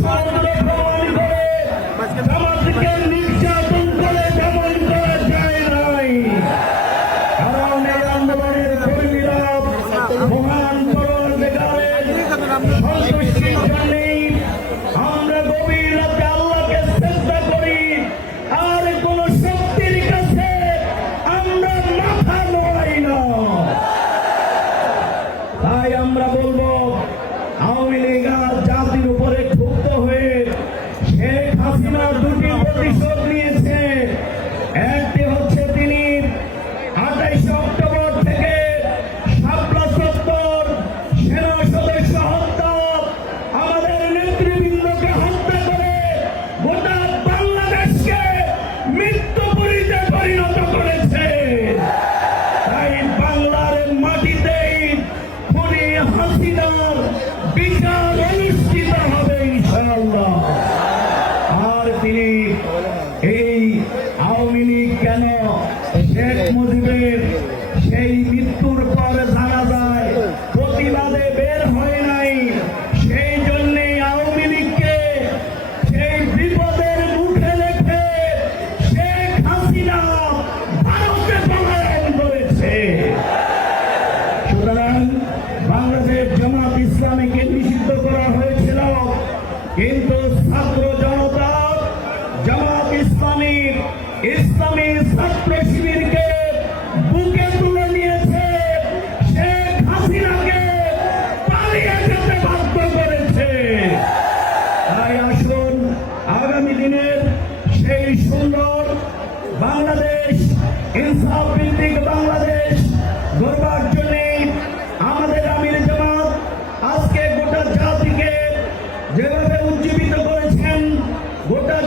সমুদ্র ভ্রমণ করে জামাতকে নির্যাতন করে দমন করা যায় নাই। কারণ এই আন্দোলনের কর্মীরা মহান পরওয়ারদিগারের সন্তুষ্টির জন্যই আমরা গভীর রাতে আল্লাহকে শ্রদ্ধা করি, আর কোন শক্তির কাছে আমরা মাথা নোয়াই না। তাই আমরা বলবো, আওয়ামী লীগ আর জাতির উপরে ক্ষুব্ধ হয়ে শেখ হাসিনা দুটি প্রতিশোধ নিয়েছে। একটি হচ্ছে তিনি 28 অক্টোবর থেকে শাপলা চত্বর সেনা সদস্য হত্যা, আমাদের নেতৃবৃন্দকে হত্যা করে গোটা বাংলাদেশকে মৃত্যুপুরীতে পরিণত করেছে। তাই বাংলার মাটিতেই খুনি হাসিনার বিচার অনুষ্ঠিত হবে ইনশাআল্লাহ। আর তিনি এই আওয়ামী লীগ কেন শেখ মুজিবের সেই মৃত্যুর পর জানা যায় প্রতিবাদে বের হয় নাই, সেই জন্যই আওয়ামী লীগকে সেই বিপদের মুখে রেখে শেখ হাসিনা ভারতে পলায়ন করেছে। সুতরাং বাংলাদেশ জামাত ইসলামীকে নিষিদ্ধ করা হয়েছিল, কিন্তু ছাত্র জনতা জামাত ইসলামী ইসলামী ছাত্র শিবিরকে বুকে তুলে নিয়েছে, শেখ হাসিনাকে পালিয়ে যেতে বাধ্য করেছে। তাই আসুন আগামী দিনের সেই সুন্দর বাংলাদেশ, ইনসাফ ভিত্তিক বাংলাদেশ গড়বার জন্য আমাদের আমির জামাত আজকে গোটা জাতিকে যেভাবে উজ্জীবিত করেছেন, গোটা